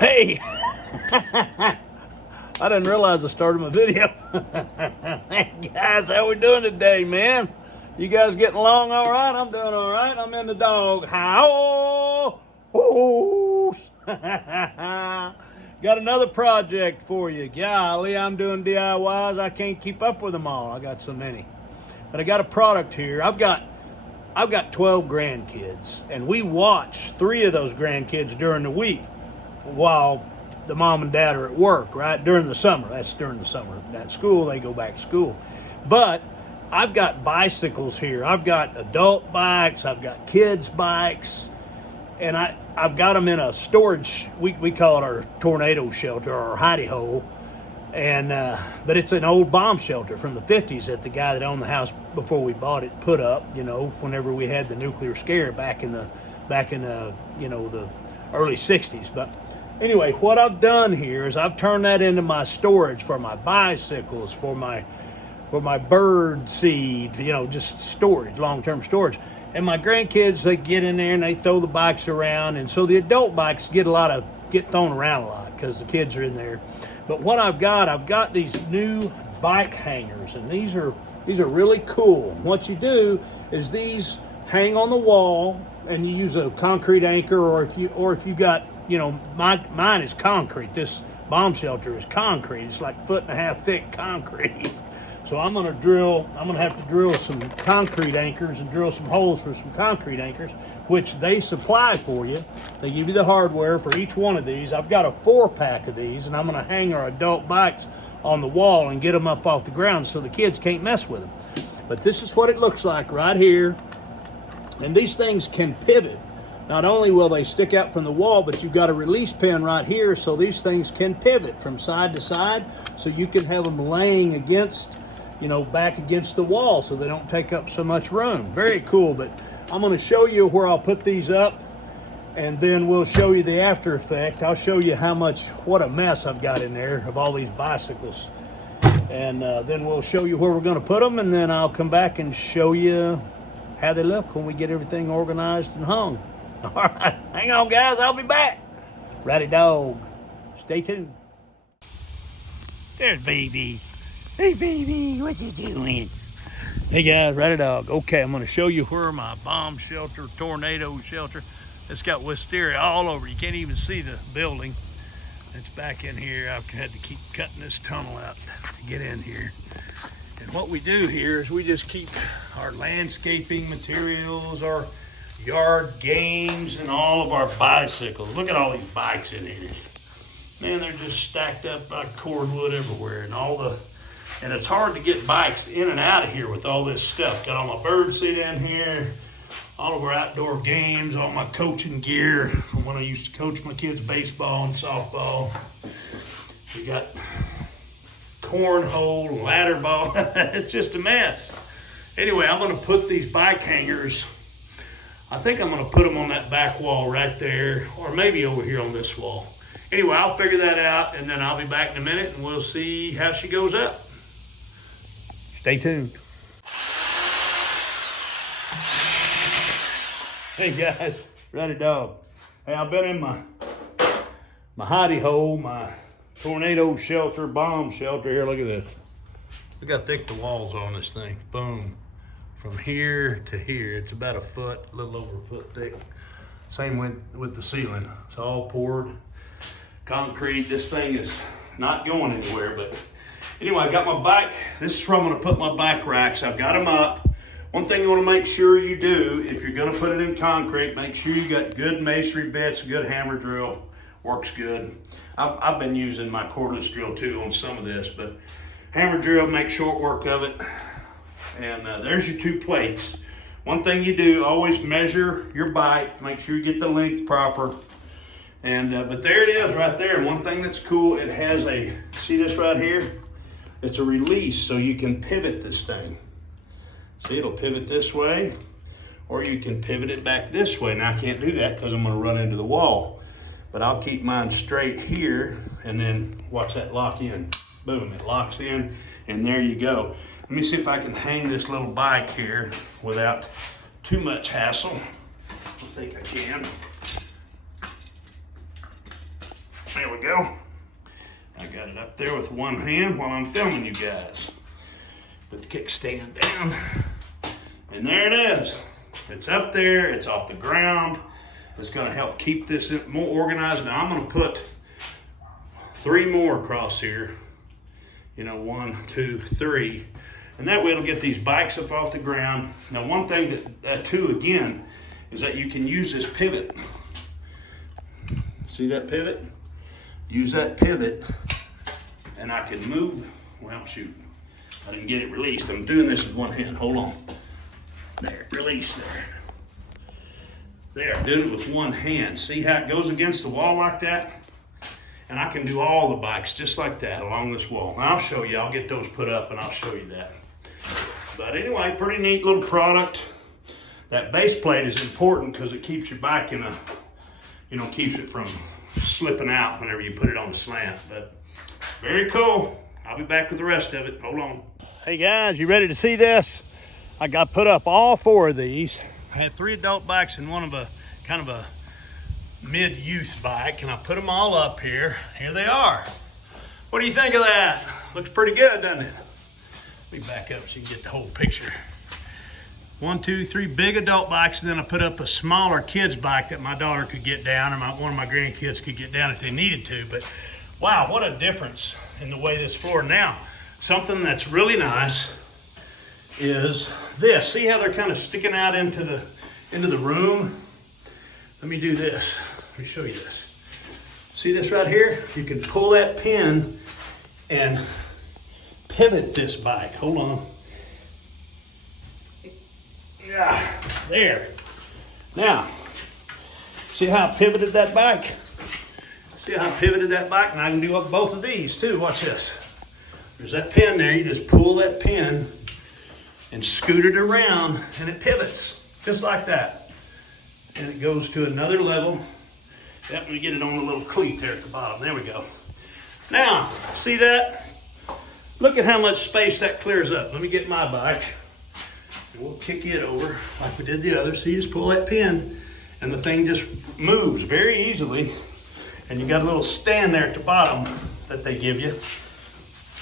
Hey, I didn't realize I started my video. Hey guys, how we doing today, man? You guys getting along all right? I'm doing all right. I'm in the dog house. Got another project for you. Golly, I'm doing DIYs. I can't keep up with them all. I got so many. But I got a product here. I've got 12 grandkids, and we watch 3 of those grandkids during the week while the mom and dad are at work, right? During the summer. That's during the summer. At school, they go back to school. But I've got bicycles here. I've got adult bikes. I've got kids' bikes. And I've got them in a storage, we call it our tornado shelter, or our hidey-hole. And but it's an old bomb shelter from the 50s that the guy that owned the house before we bought it put up, you know, whenever we had the nuclear scare back in the you know, the early 60s. But anyway, what I've done here is I've turned that into my storage for my bicycles, for my bird seed, you know, just storage, long-term storage. And my grandkids, they get in there and they throw the bikes around, and so the adult bikes get thrown around a lot because the kids are in there. But what I've got these new bike hangers, and these are really cool. What you do is these hang on the wall, and you use a concrete anchor, or if you got, you know, mine is concrete. This bomb shelter is concrete. It's like 1.5 foot thick concrete. So I'm gonna have to drill some concrete anchors and drill some holes for some concrete anchors, which they supply for you. They give you the hardware for each one of these. I've got a 4-pack of these, and I'm gonna hang our adult bikes on the wall and get them up off the ground so the kids can't mess with them. But this is what it looks like right here. And these things can pivot. Not only will they stick out from the wall, but you've got a release pin right here, so these things can pivot from side to side, so you can have them laying against, you know, back against the wall so they don't take up so much room. Very cool. But I'm going to show you where I'll put these up, and then we'll show you the after effect. I'll show you what a mess I've got in there of all these bicycles. And then we'll show you where we're going to put them, and then I'll come back and show you how they look when we get everything organized and hung. All right, hang on guys, I'll be back. Ratty dog, stay tuned. There's baby. Hey baby, what you doing? Hey guys, Ratty dog. Okay, I'm gonna show you where my bomb shelter, tornado shelter, it's got wisteria all over. You can't even see the building. It's back in here. I've had to keep cutting this tunnel out to get in here. And what we do here is we just keep our landscaping materials, our yard games, and all of our bicycles. Look at all these bikes in here. Man, they're just stacked up like cordwood everywhere, and it's hard to get bikes in and out of here with all this stuff. Got all my bird seat in here, all of our outdoor games, all my coaching gear from when I used to coach my kids baseball and softball. We got cornhole, ladder ball. It's just a mess. Anyway, I'm gonna put these bike hangers, I think I'm gonna put them on that back wall right there, or maybe over here on this wall. Anyway, I'll figure that out, and then I'll be back in a minute, and we'll see how she goes up. Stay tuned. Hey guys, Ratty dog. Hey, I've been in my hidey-hole, my tornado shelter, bomb shelter. Here, look at this. Look how thick the walls are on this thing. Boom. From here to here, it's about a foot, a little over a foot thick. Same with the ceiling. It's all poured concrete. This thing is not going anywhere, but anyway, I got my bike. This is where I'm gonna put my bike racks. I've got them up. One thing you wanna make sure you do, if you're gonna put it in concrete, make sure you got good masonry bits, a good hammer drill. Works good. I've been using my cordless drill too on some of this, but hammer drill, make short work of it. And there's your 2 plates. One thing you do, always measure your bike, make sure you get the length proper. And but there it is right there. And one thing that's cool, it has see this right here? It's a release, so you can pivot this thing. See, it'll pivot this way, or you can pivot it back this way. Now I can't do that because I'm gonna run into the wall, but I'll keep mine straight here, and then watch that lock in. Boom, it locks in, and there you go. Let me see if I can hang this little bike here without too much hassle. I think I can. we go. I got it up there with one hand while I'm filming you guys. Put the kickstand down, and there it is. It's up there, it's off the ground. It's gonna help keep this more organized. Now I'm gonna put 3 more across here. You know, 1, 2, 3. And that way it'll get these bikes up off the ground. Now one thing that too, again, is that you can use this pivot. See that pivot? Use that pivot and I can move. Well, shoot, I didn't get it released. I'm doing this with one hand, hold on. There, release there. There, I'm doing it with one hand. See how it goes against the wall like that? And I can do all the bikes just like that along this wall. And I'll show you, I'll get those put up and I'll show you that. But anyway, pretty neat little product. That base plate is important because it keeps your bike in a, you know, keeps it from slipping out whenever you put it on the slant. But very cool. I'll be back with the rest of it. Hold on. Hey guys, you ready to see this? I got put up all 4 of these. I had 3 adult bikes and one of a kind of a mid-use bike, and I put them all up here. Here they are. What do you think of that? Looks pretty good, doesn't it? Let me back up so you can get the whole picture. 1, 2, 3 big adult bikes, and then I put up a smaller kid's bike that my daughter could get down, or one of my grandkids could get down if they needed to. But wow, what a difference in the way this floor. Now, something that's really nice is this. See how they're kind of sticking out into the room? Let me do this. Let me show you this. See this right here? You can pull that pin and pivot this bike. Hold on. Yeah, there. Now, see how I pivoted that bike? See how I pivoted that bike? And I can do up both of these too. Watch this. There's that pin there. You just pull that pin and scoot it around and it pivots just like that. And it goes to another level. Yep, let me get it on the little cleat there at the bottom. There we go. Now, see that? Look at how much space that clears up. Let me get my bike. And we'll kick it over like we did the other. So you just pull that pin and the thing just moves very easily. And you got a little stand there at the bottom that they give you.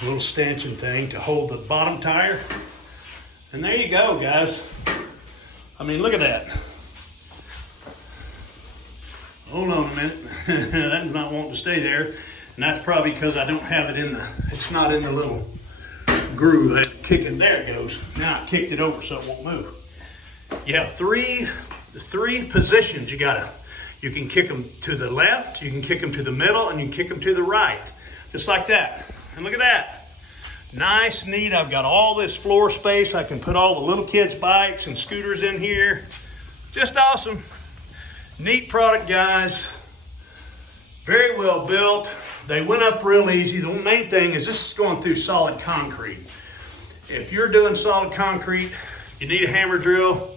A little stanchion thing to hold the bottom tire. And there you go, guys. I mean, look at that. Hold on a minute. That's not wanting to stay there. And that's probably because I don't have it it's not in the little groove. I kick it, there it goes. Now I kicked it over so it won't move. You have three positions. You can kick them to the left, you can kick them to the middle, and you can kick them to the right. Just like that. And look at that. Nice, neat. I've got all this floor space. I can put all the little kids' bikes and scooters in here. Just awesome. Neat product, guys. Very well built. They went up real easy. The main thing is this is going through solid concrete. If you're doing solid concrete, you need a hammer drill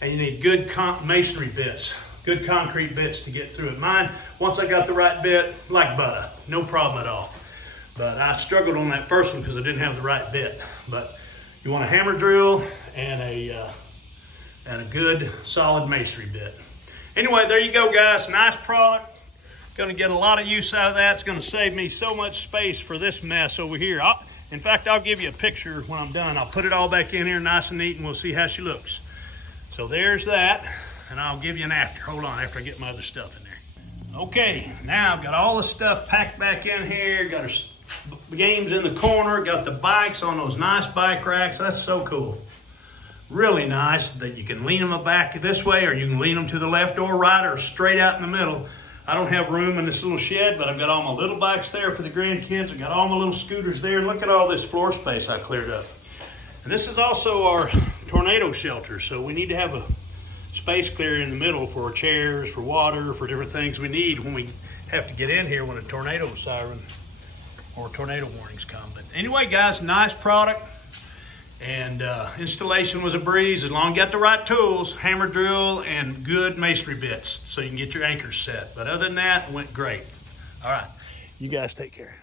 and you need good masonry bits, good concrete bits to get through it. Mine, once I got the right bit, like butter, no problem at all. But I struggled on that first one because I didn't have the right bit. But you want a hammer drill and a good solid masonry bit. Anyway, there you go, guys. Nice product. Going to get a lot of use out of that. It's going to save me so much space for this mess over here. In fact, I'll give you a picture when I'm done. I'll put it all back in here nice and neat, and we'll see how she looks. So there's that, and I'll give you an after. Hold on, after I get my other stuff in there. Okay, now I've got all the stuff packed back in here. Got our games in the corner. Got the bikes on those nice bike racks. That's so cool. Really nice that you can lean them back this way, or you can lean them to the left or right, or straight out in the middle. I don't have room in this little shed, but I've got all my little bikes there for the grandkids. I've got all my little scooters there. Look at all this floor space I cleared up. And this is also our tornado shelter, so we need to have a space clear in the middle for chairs, for water, for different things we need when we have to get in here when a tornado siren or tornado warnings come. But anyway, guys, nice product. And installation was a breeze as long as you got the right tools, hammer drill and good masonry bits so you can get your anchors set. But other than that, it went great. All right, you guys take care.